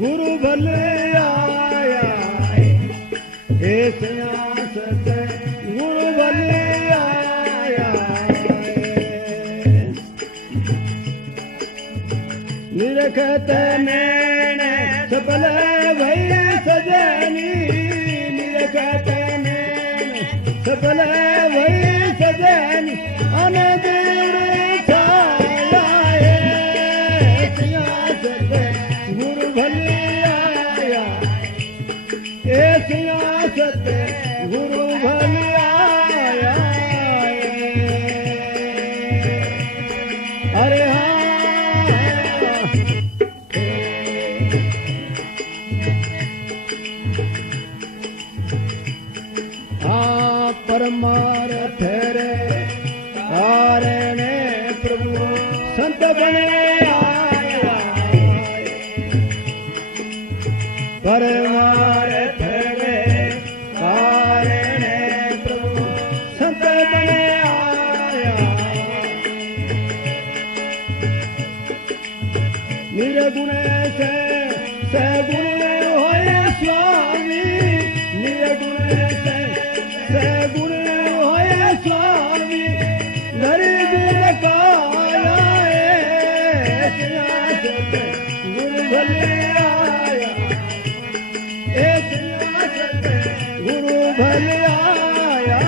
गुरु भले आया हे सियासत गुरु भले आया निरखत नैन सफल भई सजनी निरखत नैन सफल भई सजनी आनंद छाया सियासत गुरु भले आया हे सियासत गुरु भले आया अरे हाँ परमार्थ रे कारण प्रभु संत बने आया परमार्थ रे कारण प्रभु संत बने आया निर्गुण से सगुण होय स्वामी निर्गुण से सगुण होय स्वामी निर्गुण काया सियासत गुरु भले आया सियासत गुरु भले आया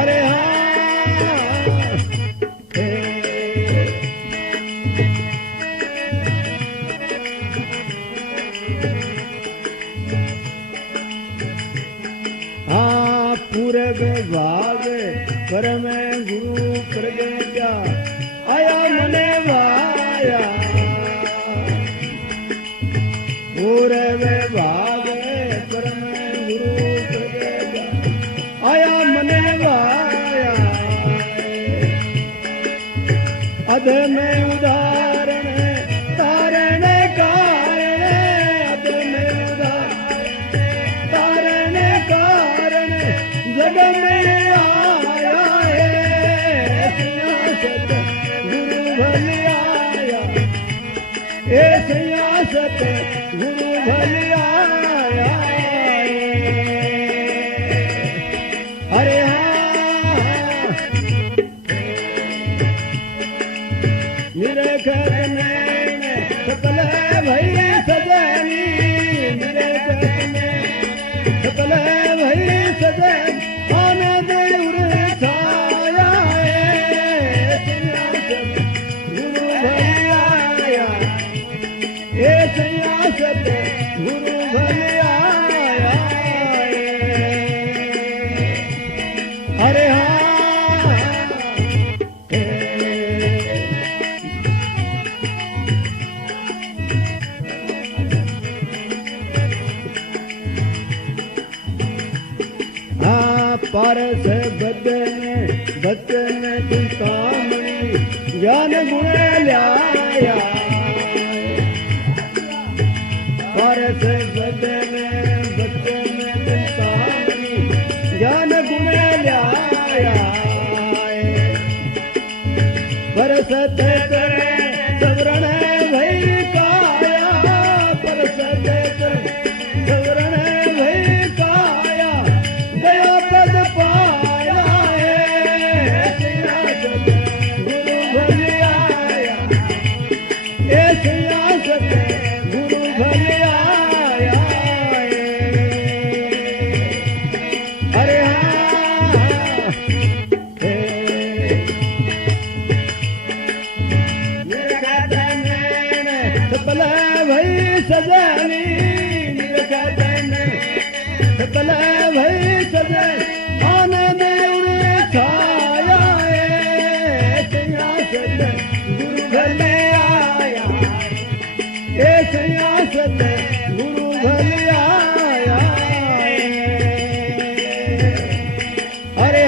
अरे हाँ पूरब भाग परम गुरु प्रज्ञा आया मने वाया पूरब भाग परम गुरु प्रज्ञा आया मने वाया अध में उदाहरण तारण कारण अध में उदाहरण तारण कारण जग में आया सियासत गुरु भले आया सियासत गुरु भले आया अरे निरखत नैन सफल भई सजनी निरखत नैन सफल भई सजनी आनंद छाया सियासत गुरु भले आया सियासत गुरु भले आया अरे पारस बदन कामणी ज्ञान गुण ल्याया पारस बदन कामणी ज्ञान गुण ल्याया परसत करे सवरण भई काया परसत करे सवरण भई काया दया पद पाया सियासत गुरु भले आया सियासत गुरु भले आया अरे निरखत नैन सफल भई सजनी निरखत नैन सफल भई सजनी आनंद छाया सियासत गुरु भले आया सियासत गुरु भले आया अरे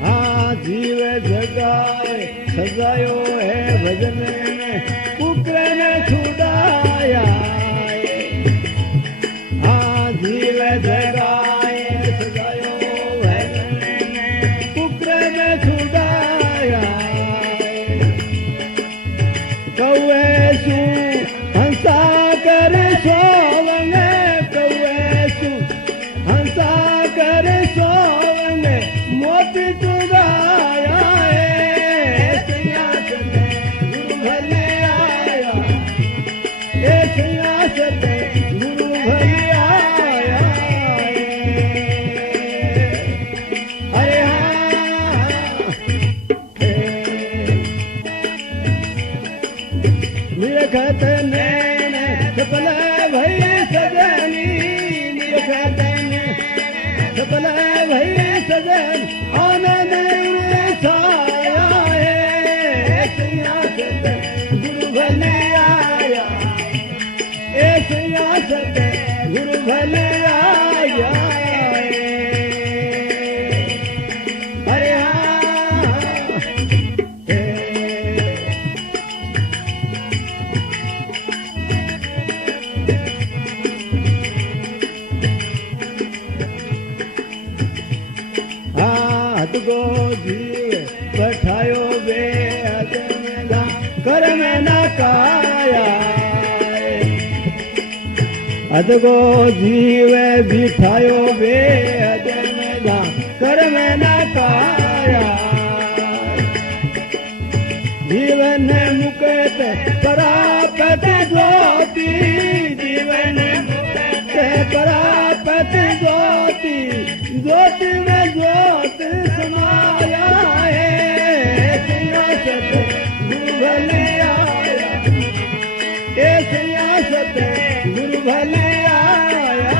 हाँ जीव जगाए सजायो है भजन में कुकर ने छुड़ाया सोवन कौए तू हंसा कर सोवन मोती चुराया है सैया सते गुरु भले आया ए सैया सते गुरु भले आया अरे निरखत नैन सफल भई सजनी निरखत सफल भई सजन आनंद छाया है सैया सत गुरु भले आया ए सैया सत गुरु भले आया अरे गो जीव पठायो बे अदमेला कर में ना काया अदगो जीव बिठायो बे अदमेला कर में ना काया जीवन मुक्त परापत ज्योति जीवन मुक्त परापत ज्योति ज्योति में ज्योत समाया है सैया सत गुरु भले आया ए सैया सत गुरु भले आया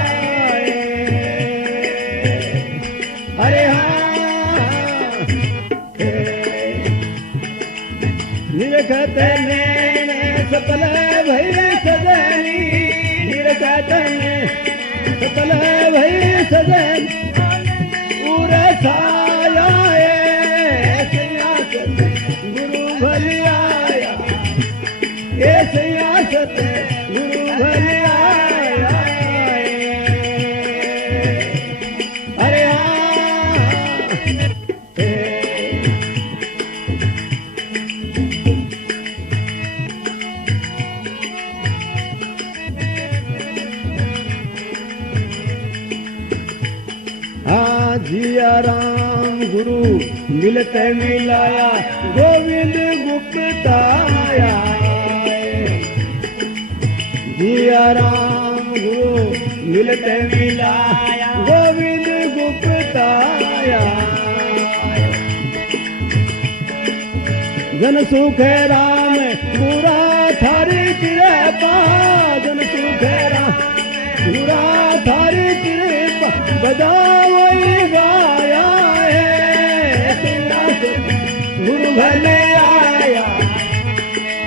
अरे निरखत नैन सफल भई सजनी निरखत सफल भई सजन छाया है सैया सत गुरु भले आया ए सैया सत गुरु भले आया अरे जिया राम गुरु मिलते मिलाया गोविंद गुप्ताया जिया राम गुरु मिलते मिलाया गोविंद गुप्ताया जन सुख राम पूरा थारी कृपा जन सुख राम पूरा थारी कृपा बजाओ गाया है सैया सत गुरु भले आया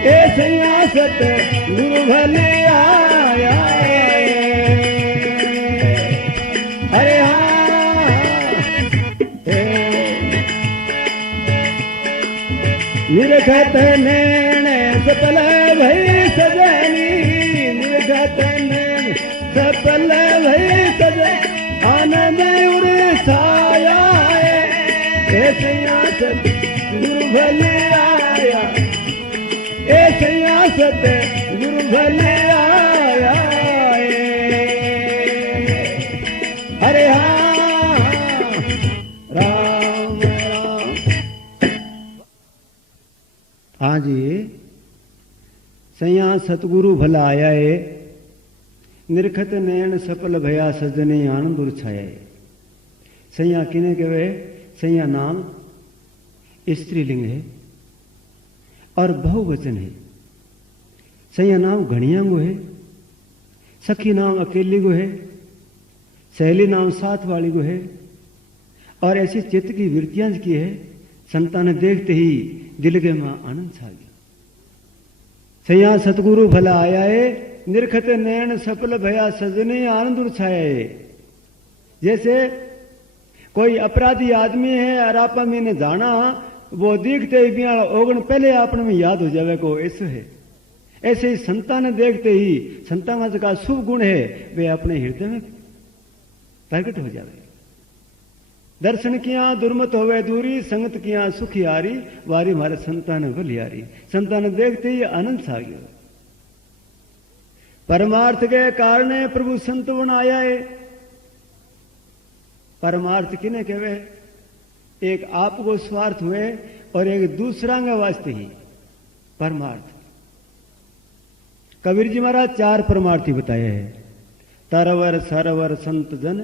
ए सैया सत गुरु भले आया अरे निरखत नैन सफल भई सजनी निरखत नैन सफल भई सजनी आनंद छाया है सैया सत गुरु भले आया ए सैया सत गुरु भले आया अरे राम राम हाँ जी सैया सतगुरु भला आया है निरखत नैन सफल भया सजने आनंद उर छाया सैया किने कहे सैया नाम स्त्रीलिंग है और बहुवचन है सैया नाम घणिया गो है सखी नाम अकेली गो है सहेली नाम साथ वाली गो है और ऐसी चित्त की वृत्तियां की है संतान देखते ही दिल के मां आनंद छा गया सैया सतगुरु भला आया है निरखत नैन सफल भया सजने आनंद उछाया है जैसे कोई अपराधी आदमी है और आप मैंने जाना वो देखते ही ओगन पहले आपने में याद हो जावे को ऐसे है ऐसे ही संतान देखते ही संतान का शुभ गुण है वे अपने हृदय में प्रकट हो जावे दर्शन किया दुर्मत होवे दूरी संगत किया सुखियारी वारी मारे संतान भलियारी संतान देखते ही आनंद छा गयो परमार्थ के कारण प्रभु संत बन आया है। परमार्थ किने कहवे? एक आपको स्वार्थ हुए और एक दूसरा के वास्ते ही परमार्थ। कबीर जी महाराज 4 परमार्थी बताए हैं। तरवर सरवर संत जन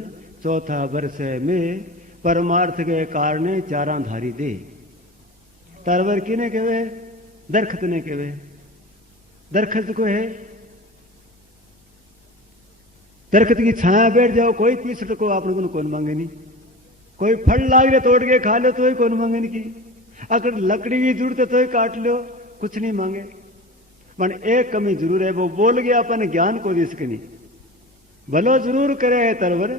चौथा वर्ष में परमार्थ के कारण चारा धारी दे। तरवर किने कहवे? दरखत ने कहवे। दरखत को है दरखत की छाया बैठ जाओ, कोई पीसट को आपने को कौन मांगे नहीं। कोई फल लाग रहे तोड़ के खा लो तो ही कौन मांगे नहीं की। अगर लकड़ी की जरूरत है तो ही काट लो, कुछ नहीं मांगे। पर एक कमी जरूर है, वो बोल गया अपन ज्ञान को रिस्क नहीं। भलो जरूर करे है तरवर।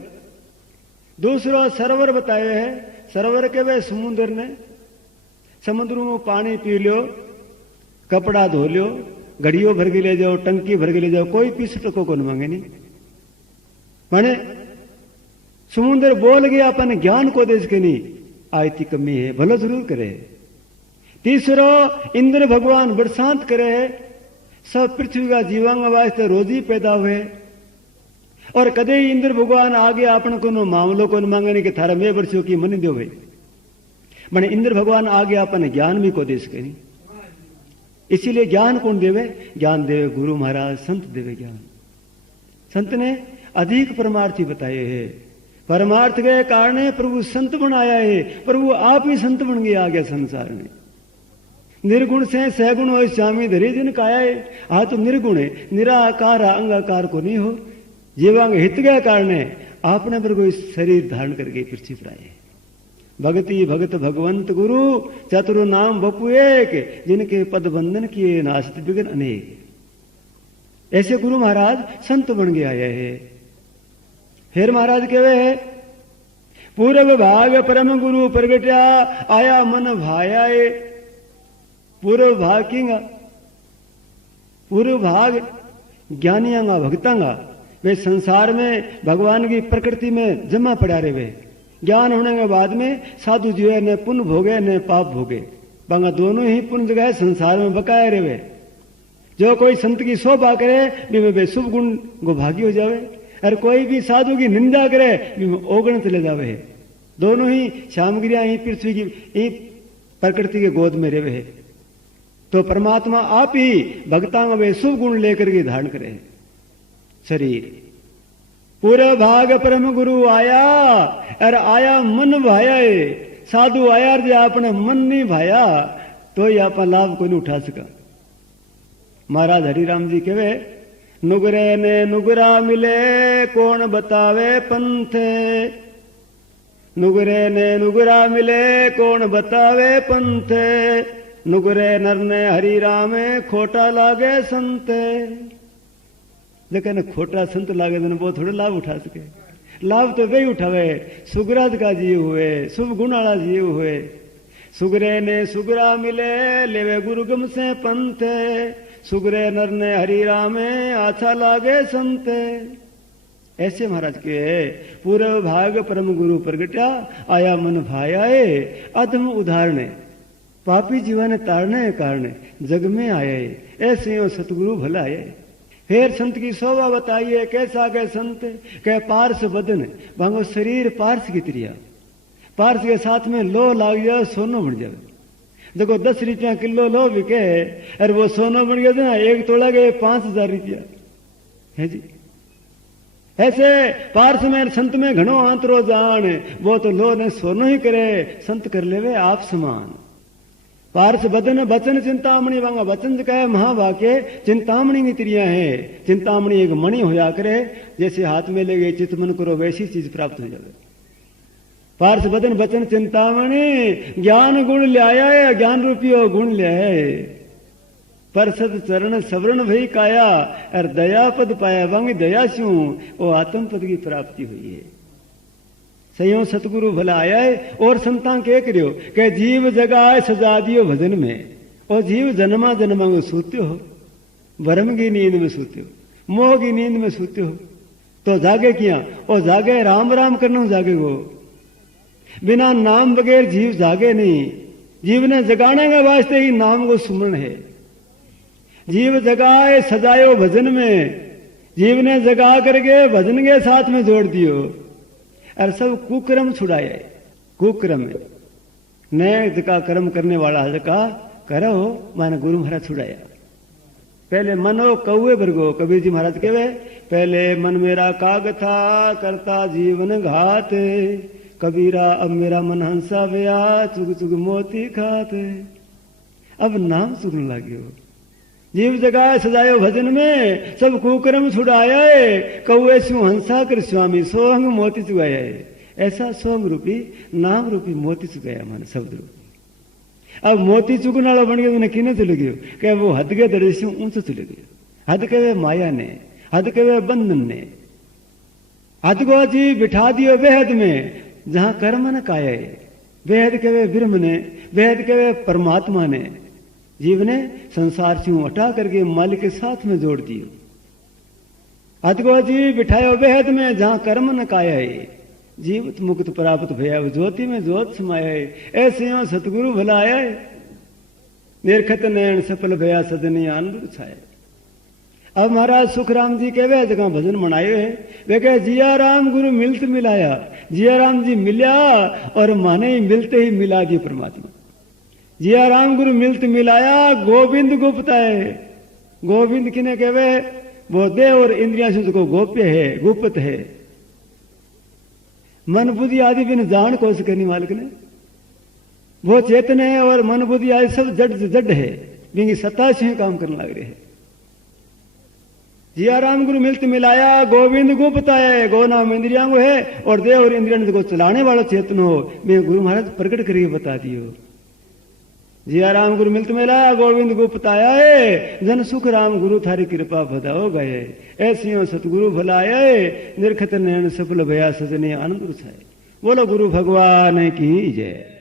दूसरो सरवर बताए है। सरवर के वे समुद्र ने, समुद्र में पानी पी लो, कपड़ा धो लो, घड़ियों भर के ले जाओ, टंकी भर के ले जाओ, कोई पीसट को कौन मांगे नहीं। माने समुद्र बोल गया अपन ज्ञान को देश के नहीं, आयती कमी है, भलो जरूर करे। तीसरो इंद्र भगवान बरसात करे, सब पृथ्वी का जीवांग वास्ते रोजी पैदा हुए। और कदे इंद्र भगवान आगे आपन को मामलो को मांगे नहीं कि थारा मैं वर्षों की मन दो भाई। मैंने इंद्र भगवान आगे अपन ज्ञान भी को देश के नहीं। इसीलिए ज्ञान कौन देवे? ज्ञान देवे गुरु महाराज, संत देवे ज्ञान। संत ने अधिक परमार्थी बताए हैं। परमार्थ के कारण प्रभु संत बनाया है। प्रभु आप ही संत बन गए आ गया संसार में। निर्गुण से सगुण हो स्वामी धरे दिन काया है। आ तो निर्गुण है, निराकार अंगाकार को नहीं हो। जीवांग हित के कारण आपने पर कोई शरीर धारण करके पृथ्वी पर आए। भगति भगत भगवंत गुरु चतुर नाम बपु एक, जिनके पद बंधन किए नाशत विघ्न अनेक। ऐसे गुरु महाराज संत बन के आए हैं। फिर महाराज कहवे है, पूर्व भाग परम गुरु प्रगट्या आया मन भाया। पूर्व भाग किंगा, पूर्व भाग ज्ञानियांगा भक्तांगा, वे संसार में भगवान की प्रकृति में जमा पड़ा रहे। वे ज्ञान होने के बाद में साधु जो है न पुण्य भोगे न पाप भोगे, बांगा दोनों ही पुण्य जगह संसार में बकाया रहे। जो कोई संत की शोभा करे वे शुभ गुण को भागी हो जावे, और कोई भी साधु की निंदा करे ओगण चले जावे। दोनों ही सामग्रियां ही पृथ्वी की प्रकृति के गोद में रहे। तो परमात्मा आप ही भक्ता में वे शुभ गुण लेकर के धारण करे शरीर। पूरे भाग परम गुरु आया और आया मन भाया। साधु आया जो आपने मन नहीं भाया तो ही आप लाभ को नहीं उठा सका। महाराज हरिराम जी कहवे, नुगरे ने नुगरा मिले कौन बतावे पंथ। नुगरे ने नुगरा मिले कौन बतावे पंथ। नुगरे नर ने हरि राम खोटा लागे संत। लेकिन खोटा संत लागे तो वो थोड़ा लाभ उठा सके। लाभ तो वे उठावे सुगराज का जीव हुए, शुभ गुण वाला जीव हुए। सुगरे ने सुगरा मिले लेवे गुरुगम से पंथ। सुगरे नर ने हरि राम अच्छा लागे संत। ऐसे महाराज के पूर्व भाग परम गुरु प्रगट्या आया मन भाया। अधम उदाहरण पापी जीवन तारने कारण जग में आए। ऐसे सतगुरु भला आए। फिर संत की शोभा बताइए, कैसा के संत के पार्श बदन भांगो शरीर पार्श की त्रिया। पार्श के साथ में लो लाग जाए सोनो बन जाए। देखो 10 रुपया किलो लो बिके और वो सोनो बन गया ना, 1 तोला के 5000 रुपया है जी। ऐसे पार्श में संत में घणो आंतरो जान, वो तो लो ने सोनो ही करे, संत कर लेवे आप समान। पार्थ बदन बचन चिंतामणि वांगा वचन कहे महावाक्य चिंतामणि की त्रिया है। चिंतामणि एक मणि होया करे, जैसे हाथ में ले गए चित मन करो वैसी चीज प्राप्त हो जाए। पार्थ बदन बचन चिंतामणि ज्ञान गुण लिया है, ज्ञान रूपियो गुण लिया है। परसद चरण सवरण भई काया और दया पद पाया वांगी दया स्यू वो आत्म पद की प्राप्ति हुई है। सयो सतगुरु भला आया है। और संतां के करियो के जीव जगाए सजा दियो भजन में। और जीव जन्मा जन्मा में सूत्यो हो, भरम की नींद में सूत्यो, मोह की नींद में सूत्यो हो, तो जागे किया और जागे राम राम करना जागे वो। बिना नाम बगैर जीव जागे नहीं। जीव ने जगाने के वास्ते ही नाम को सुमरण है। जीव जगाए सजायो भजन में जीव ने जगा करके भजन के साथ में जोड़ दियो और सब कुक्रम छुड़ाया। कुक्रम नए जका कर्म करने वाला जका करो माने गुरु महाराज छुड़ाया। पहले मनो कौए भरगो, कबीर जी महाराज कहवे पहले मन मेरा काग था करता जीवन घात, कबीरा अब मेरा मन हंसा बया चुग चुग मोती खात। अब नाम सुनने लग्यो, जीव जगाए सजायो भजन में, सब कुकर्म छुड़ाया है, कौए स्यू हंसा कर स्वामी सोहंग मोती चुगाया है। ऐसा सोहंग रूपी नाम रूपी मोती चुगाया माने शब्द रूपी। अब मोती चुगने वाला बन गया तो किने चले गयो कि वो हद के दरे से ऊंचो चले गयो। हद के माया ने, हद के बंधन ने, हद को जी बिठा दियो बेहद में जहां कर्म न काया है। बेहद के वे ब्रह्म ने, बेहद के वे परमात्मा ने जीव ने संसार से हटा करके मालिक के साथ में जोड़ दियो। हद को जी बिठायो बेहद में जहां कर्म न काया है। जीवित मुक्त प्राप्त भया ज्योति में ज्योत समाया है। ऐसे यो सतगुरु भलाया है, निर्खत नयन सफल भया सदनी आनंद छाया। अब महाराज सुखराम जी कहवे जगह भजन मनायो है, वे कहे जिया राम गुरु मिलत मिलाया। जिया राम जी मिल्या और माने ही मिलते ही मिला दिए परमात्मा। जिया राम गुरु मिलत मिलाया गोविंद गुप्त है। गोविंद किने कहवे वो देह और इंद्रिया से को गोप्य है, गुप्त है। मन बुद्धि आदि बिन जान कोश करनी मालिक ने, वो चेतन है और मन बुद्धि आदि सब जड है, बिंगी सत्ता से काम करने लग रहे हैं। जिया राम गुरु मिलत मिलाया गोविंद गुप्त है। गो नाम इंद्रिया है और देह और इंद्रिया को चलाने वाला चेतन हो। मैं गुरु महाराज प्रकट करके बता दियो। जिया राम गुरु मिलत मिलाया गोविंद गुप्त आया है, जन सुख राम गुरु थारी कृपा बधाओ गए। ऐसी सतगुरु भलाया निर्खत नयन सफल भया सजने आनंद छाए। बोलो गुरु भगवान की जय।